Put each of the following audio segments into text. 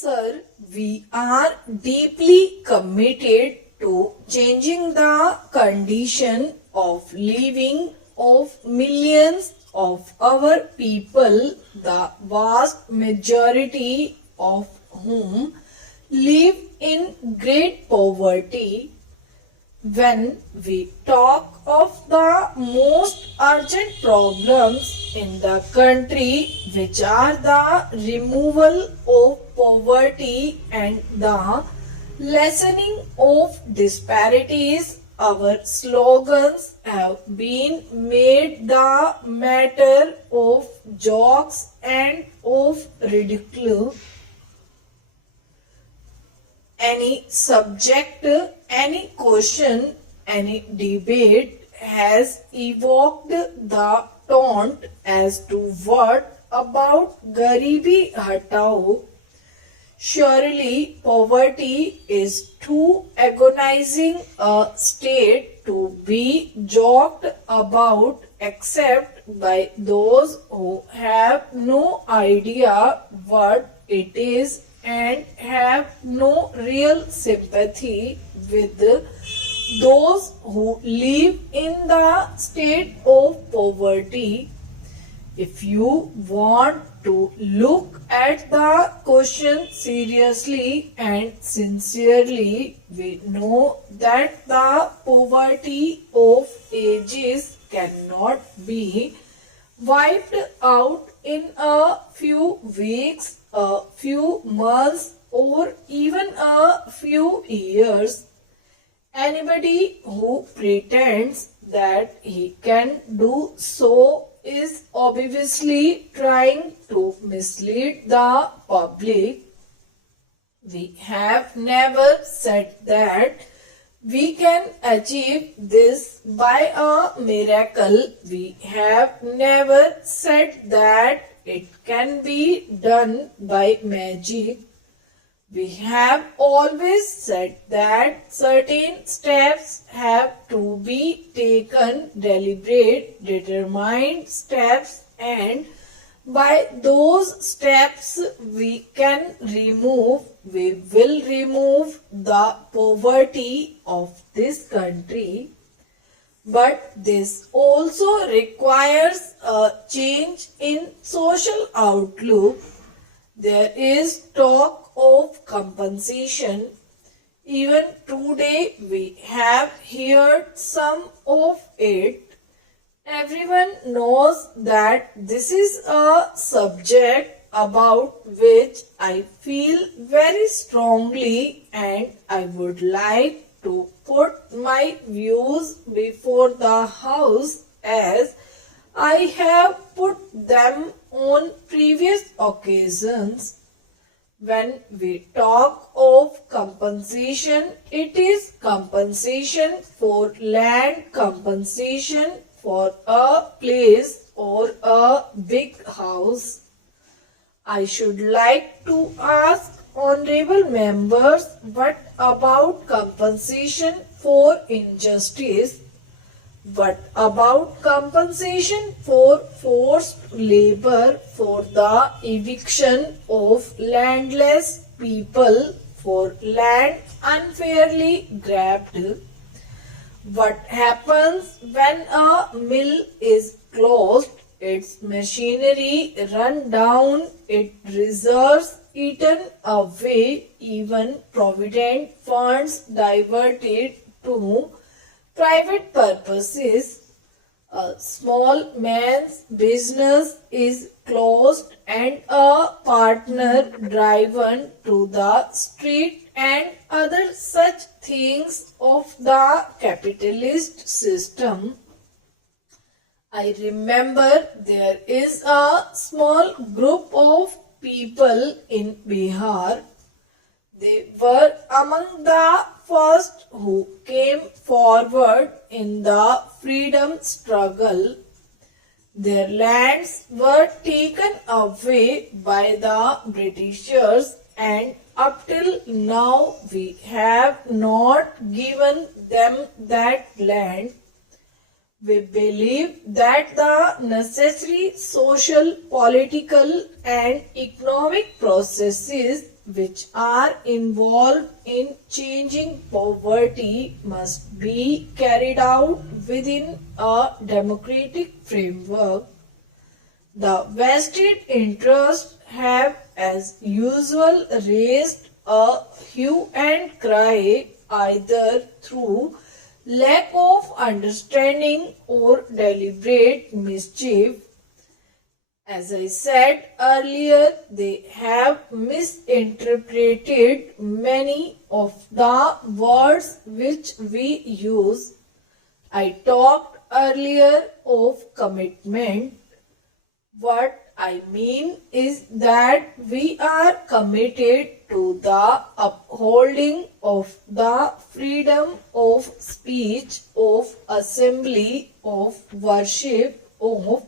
Sir, we are deeply committed to changing the condition of living of millions of our people, the vast majority of whom live in great poverty. When we talk of the most urgent problems in the country, which are the removal of poverty and the lessening of disparities, our slogans have been made the matter of jokes and of ridicule. Any subject, any question, any debate has evoked the taunt as to what about Garibi Hatao. Surely poverty is too agonizing a state to be joked about except by those who have no idea what it is and have no real sympathy with those who live in the state of poverty. If you want to look at the question seriously and sincerely, we know that the poverty of ages cannot be wiped out in a few weeks, a few months, or even a few years. Anybody who pretends that he can do so is obviously trying to mislead the public. We have never said that we can achieve this by a miracle. We have never said that it can be done by magic. We have always said that certain steps have to be taken, deliberate, determined steps, and by those steps we will remove the poverty of this country. But this also requires a change in social outlook. There is talk of compensation. Even today we have heard some of it. Everyone knows that this is a subject about which I feel very strongly, and I would like to put my views before the House as I have put them on previous occasions. When we talk of compensation, it is compensation for land, compensation for a place or a big house. I should like to ask honorable members, what about compensation for injustice? What about compensation for forced labor, for the eviction of landless people, for land unfairly grabbed? What happens when a mill is closed, its machinery run down, its reserves eaten away, even provident funds diverted to private purposes? A small man's business is closed and a partner driven to the street and other such things of the capitalist system. I remember there is a small group of people in Bihar. They were among the first who came forward in the freedom struggle. Their lands were taken away by the Britishers, and up till now we have not given them that land. We believe that the necessary social, political and economic processes which are involved in changing poverty must be carried out within a democratic framework. The vested interests have, as usual, raised a hue and cry either through lack of understanding or deliberate mischief. As I said earlier, they have misinterpreted many of the words which we use. I talked earlier of commitment. What I mean is that we are committed to the upholding of the freedom of speech, of assembly, of worship, of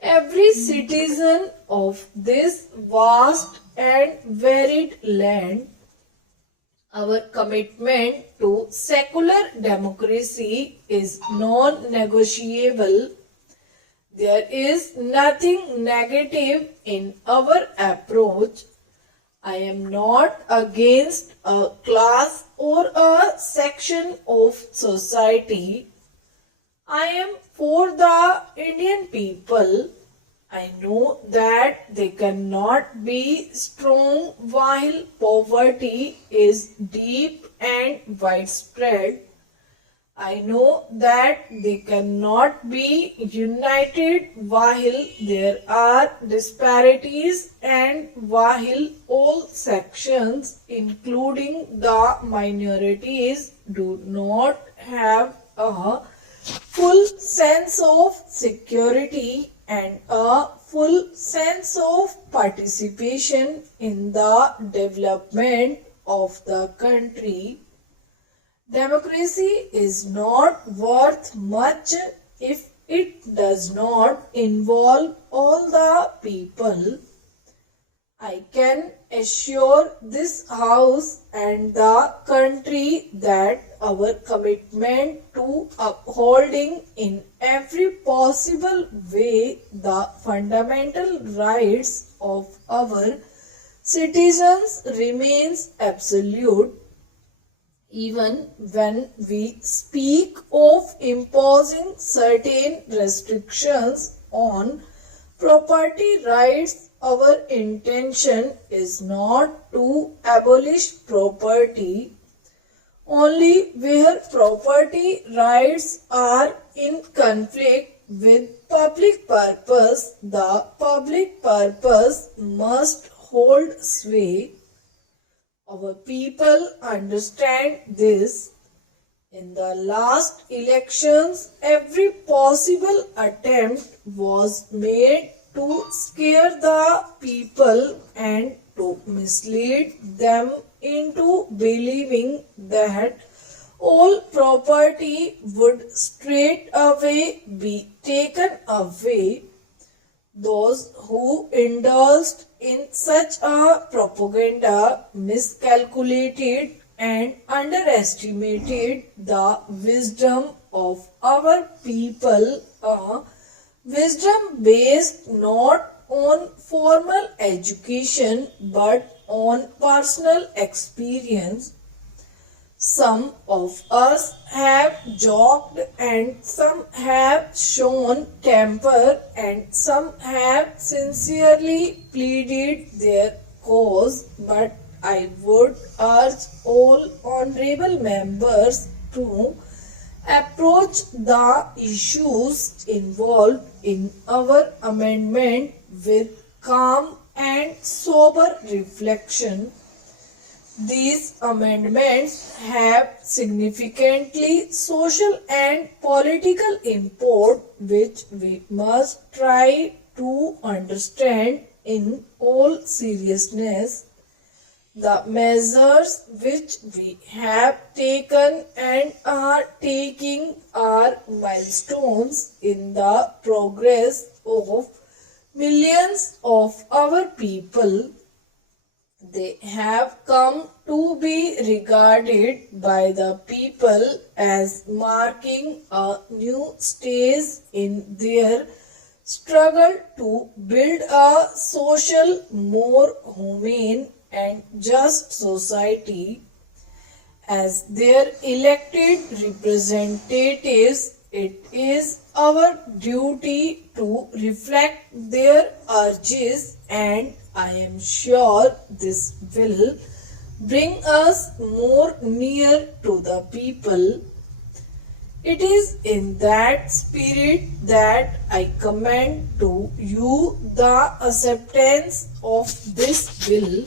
every citizen of this vast and varied land. Our commitment to secular democracy is non-negotiable. There is nothing negative in our approach. I am not against a class or a section of society. I am for the Indian people. I know that they cannot be strong while poverty is deep and widespread. I know that they cannot be united while there are disparities and while all sections, including the minorities, do not have a full sense of security and a full sense of participation in the development of the country. Democracy is not worth much if it does not involve all the people. I can assure this House and the country that our commitment to upholding in every possible way the fundamental rights of our citizens remains absolute. Even when we speak of imposing certain restrictions on property rights, our intention is not to abolish property. Only where property rights are in conflict with public purpose, the public purpose must hold sway. Our people understand this. In the last elections, every possible attempt was made to scare the people and to mislead them into believing that all property would straight away be taken away. Those who indulged in such a propaganda miscalculated and underestimated the wisdom of our people, a wisdom based not on formal education but on personal experience. Some of us have joked and some have shown temper and some have sincerely pleaded their cause, but I would urge all honorable members to approach the issues involved in our amendment with calm and sober reflection. These amendments have significantly social and political import which we must try to understand in all seriousness. The measures which we have taken and are taking are milestones in the progress of millions of our people. They have come to be regarded by the people as marking a new stage in their struggle to build a social, more humane and just society. As their elected representatives, it is our duty to reflect their urges, and I am sure this will bring us more near to the people. It is in that spirit that I commend to you the acceptance of this bill.